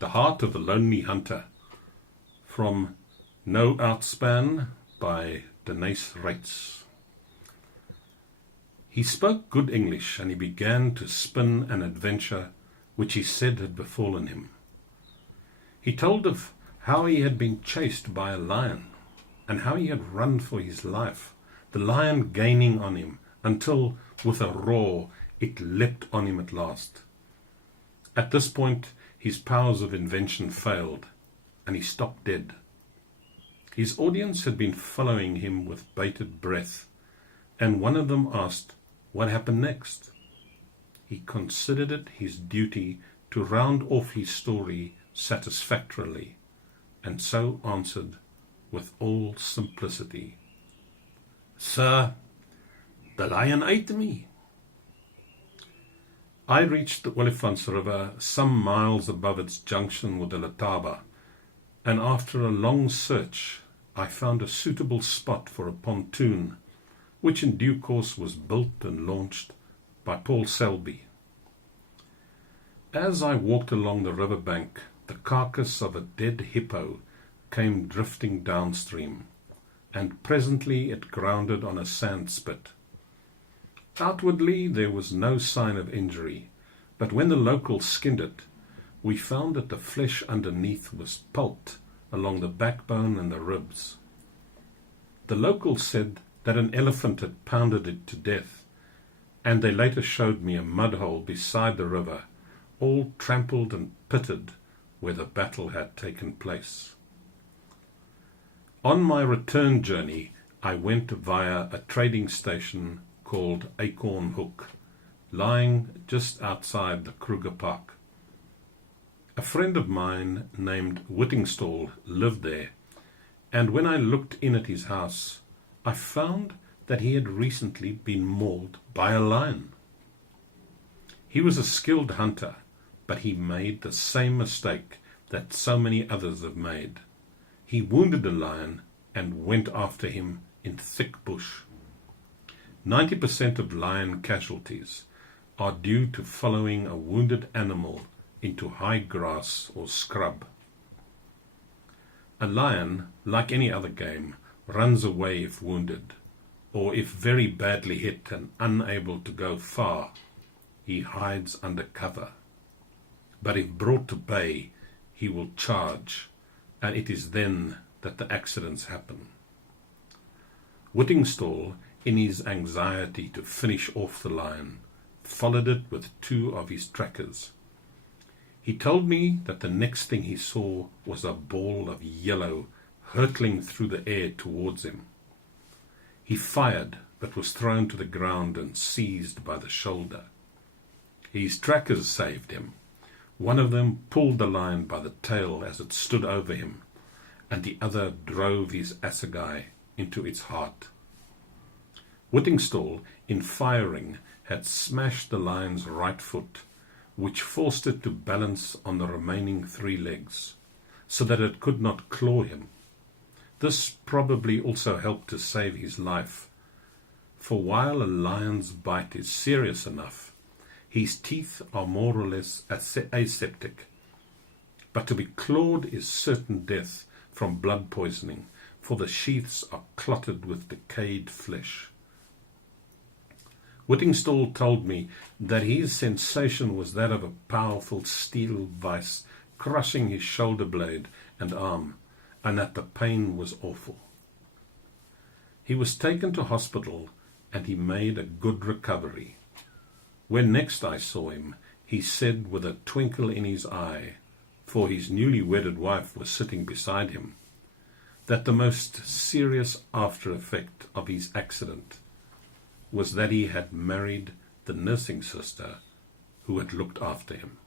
The Heart of the Lonely Hunter, from No Outspan by Deneys Reitz. He spoke good English, and he began to spin an adventure which he said had befallen him. He told of how he had been chased by a lion, and how he had run for his life, the lion gaining on him, until, with a roar, it leapt on him at last. At this point, his powers of invention failed, and he stopped dead. His audience had been following him with bated breath, and one of them asked, what happened next? He considered it his duty to round off his story satisfactorily, and so answered with all simplicity, Sir, the lion ate me. I reached the Olifants River some miles above its junction with the Letaba, and after a long search I found a suitable spot for a pontoon, which in due course was built and launched by Paul Selby. As I walked along the river bank, the carcass of a dead hippo came drifting downstream, and presently it grounded on a sand spit. Outwardly there was no sign of injury, but when the locals skinned it, we found that the flesh underneath was pulped along the backbone and the ribs. The locals said that an elephant had pounded it to death, and they later showed me a mud hole beside the river, all trampled and pitted where the battle had taken place. On my return journey, I went via a trading station called Acorn Hook, lying just outside the Kruger Park. A friend of mine named Whittingstall lived there, and when I looked in at his house, I found that he had recently been mauled by a lion. He was a skilled hunter, but he made the same mistake that so many others have made. He wounded the lion and went after him in thick bush. 90% of lion casualties are due to following a wounded animal into high grass or scrub. A lion, like any other game, runs away if wounded, or if very badly hit and unable to go far, he hides under cover. But if brought to bay, he will charge, and it is then that the accidents happen. Whittingstall, in his anxiety to finish off the lion, followed it with 2 of his trackers. He told me that the next thing he saw was a ball of yellow hurtling through the air towards him. He fired, but was thrown to the ground and seized by the shoulder. His trackers saved him. One of them pulled the lion by the tail as it stood over him, and the other drove his assegai into its heart. Whittingstall, in firing, had smashed the lion's right foot, which forced it to balance on the remaining 3 legs, so that it could not claw him. This probably also helped to save his life, for while a lion's bite is serious enough, his teeth are more or less aseptic. But to be clawed is certain death from blood poisoning, for the sheaths are clotted with decayed flesh. Whittingstall told me that his sensation was that of a powerful steel vice crushing his shoulder blade and arm, and that the pain was awful. He was taken to hospital, and he made a good recovery. When next I saw him, he said with a twinkle in his eye, for his newly wedded wife was sitting beside him, that the most serious after effect of his accident was that he had married the nursing sister who had looked after him.